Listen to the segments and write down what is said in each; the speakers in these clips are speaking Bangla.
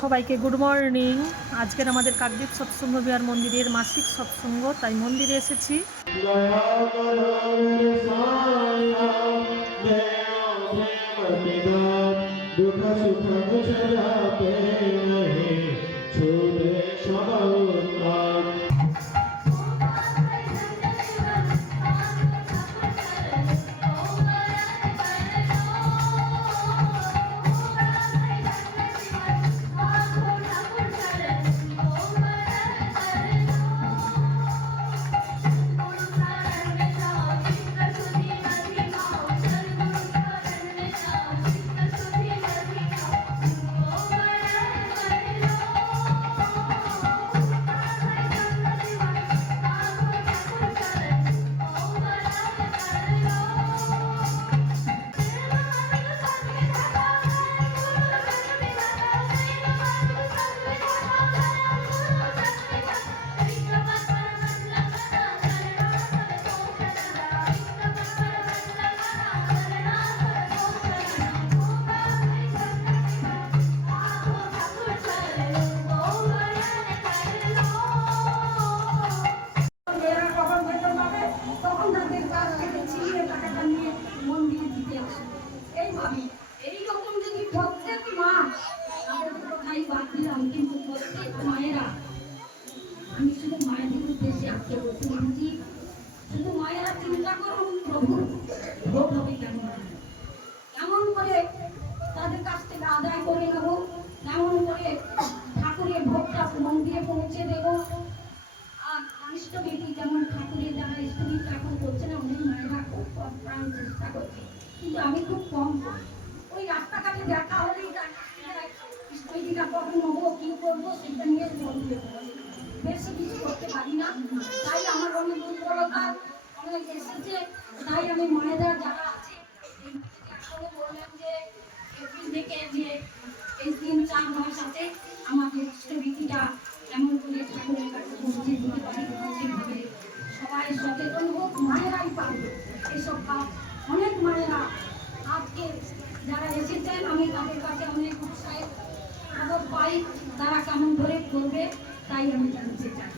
সবাইকে গুড মর্নিং। আজকের আমাদের কাকদ্বীপ সৎসঙ্গ বিহার মন্দিরের মাসিক সৎসঙ্গ, তাই মন্দিরে এসেছি। আমি শুধু মায়েদের উদ্দেশ্যে আজকে বলতে বলছি, শুধু মায়েরা চিন্তা করুন প্রভু ভোগ হবে কেমন করে তাদের কাছ থেকে আদায় করে নেব, কেমন করে ঠাকুরের ভোগটা মন্দিরে পৌঁছে দেব। আর কনিষ্ঠ বেটি যেমন ঠাকুরের যারা ইষ্টমিত এখন করছে না, অনেক মায়েরা খুব কম প্রাণ চেষ্টা করছে, কিন্তু আমি খুব কম করি। ওই রাস্তাঘাটে দেখা হলেই ইষ্টমিতিটা কখন নেবো, কি করবো সেটা নিয়ে মন্দিরে পৌঁছে, বেশি কিছু করতে পারি না। তাই আমার অনেক দুর্বলতা অনেক এসেছে। তাই আমি মায়েরা যারা আছে বললাম যে এপ্রিল থেকে যে এই 3-4 মাস আছে আমাদের ইষ্টভীতিটা কেমন করে ঠাকুরের কাছে পৌঁছে দিতে পারি, সেভাবে সবাই সচেতন হোক, মায়েরাই পারবে এসব কাজ। অনেক মায়েরা আজকে যারা এসেছেন আমি তাদের কাছে অনেক উৎসাহের খবর পাই, তারা কেমন করে করবে তাই আমি জানতে চাই।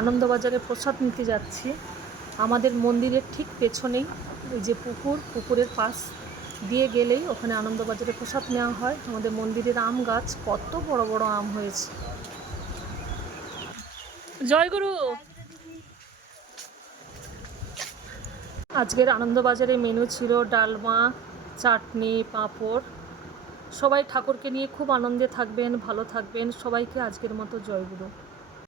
আনন্দবাজারে প্রসাদ নিতে যাচ্ছি। আমাদের মন্দিরের ঠিক পেছনেই ওই যে পুকুরের পাশ দিয়ে গেলেই ওখানে আনন্দবাজারে প্রসাদ নেওয়া হয়। আমাদের মন্দিরের আম গাছ, কত বড় বড় আম হয়েছে। জয়গুরু। আজকের আনন্দবাজারে মেনু ছিল ডালমা, চাটনি, পাঁপড়। সবাই ঠাকুরকে নিয়ে খুব আনন্দে থাকবেন, ভালো থাকবেন। সবাইকে আজকের মতো জয়গুরু।